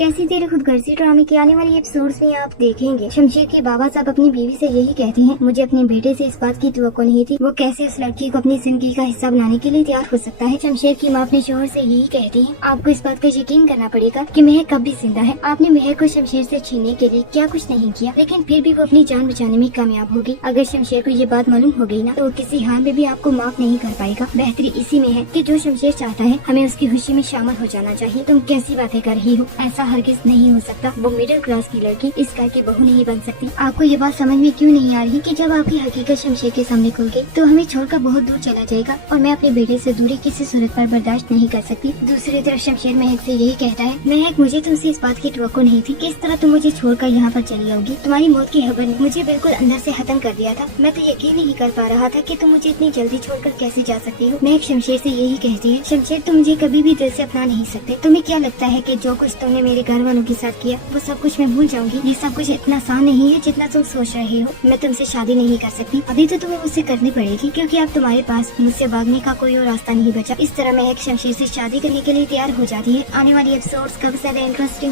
कैसी तेरे खुदगर्जी ड्रामे के आने वाली एपिसोड्स में आप देखेंगे शमशेर के बाबा साहब अपनी बीवी से यही कहते हैं, मुझे अपने बेटे से इस बात की तवक्को नहीं थी, वो कैसे उस लड़की को अपनी जिंदगी का हिस्सा बनाने के लिए तैयार हो सकता है। शमशेर की माँ अपने शोहर से यही कहती है, आपको इस बात का यकीन करना पड़ेगा कि महक कब भी जिंदा है। आपने महक को शमशेर से छीनने के लिए क्या कुछ नहीं किया, लेकिन फिर भी वो अपनी जान बचाने में कामयाब होगी। अगर शमशेर को ये बात मालूम हो गई ना, तो वो किसी हाल में भी आपको माफ नहीं कर पाएगा। बेहतरी इसी में है कि जो शमशेर चाहता है हमें उसकी खुशी में शामिल हो जाना चाहिए। तुम कैसी बातें कर रही हो, ऐसा हरगिज नहीं हो सकता। वो मिडिल क्लास की लड़की इस घर की बहू नहीं बन सकती। आपको ये बात समझ में क्यों नहीं आ रही कि जब आपकी हकीकत शमशेर के सामने खुल गई तो हमें छोड़कर बहुत दूर चला जाएगा और मैं अपने बेटे से दूरी किसी सूरत पर बर्दाश्त नहीं कर सकती। दूसरी तरफ शमशेर महक से यही कहता है, महक मुझे तुमसे इस बात की तवक्को नहीं थी, किस तरह तुम मुझे छोड़कर यहाँ पर चली आओगी। तुम्हारी मौत की खबर ने मुझे बिल्कुल अंदर से खत्म कर दिया था। मैं तो यकीन नहीं कर पा रहा था कि तुम मुझे इतनी जल्दी छोड़कर कैसे जा सकती हो। महक शमशेर से यही कहती है, शमशेर तुम मुझे कभी भी दिल से अपना नहीं सकते। तुम्हें क्या लगता है कि जो कुछ तुमने मेरे घर वालों के साथ किया वो सब कुछ मैं भूल जाऊंगी? ये सब कुछ इतना आसान नहीं है जितना तुम सोच रहे हो। मैं तुमसे शादी नहीं कर सकती, अभी तो तुम्हें मुझसे करनी पड़ेगी, क्योंकि अब तुम्हारे पास मुझसे भागने का कोई और रास्ता नहीं बचा। इस तरह महक शमशेर से शादी करने के लिए तैयार हो जाती है। आने वाली एपिसोड्स काफी ज्यादा इंटरेस्टिंग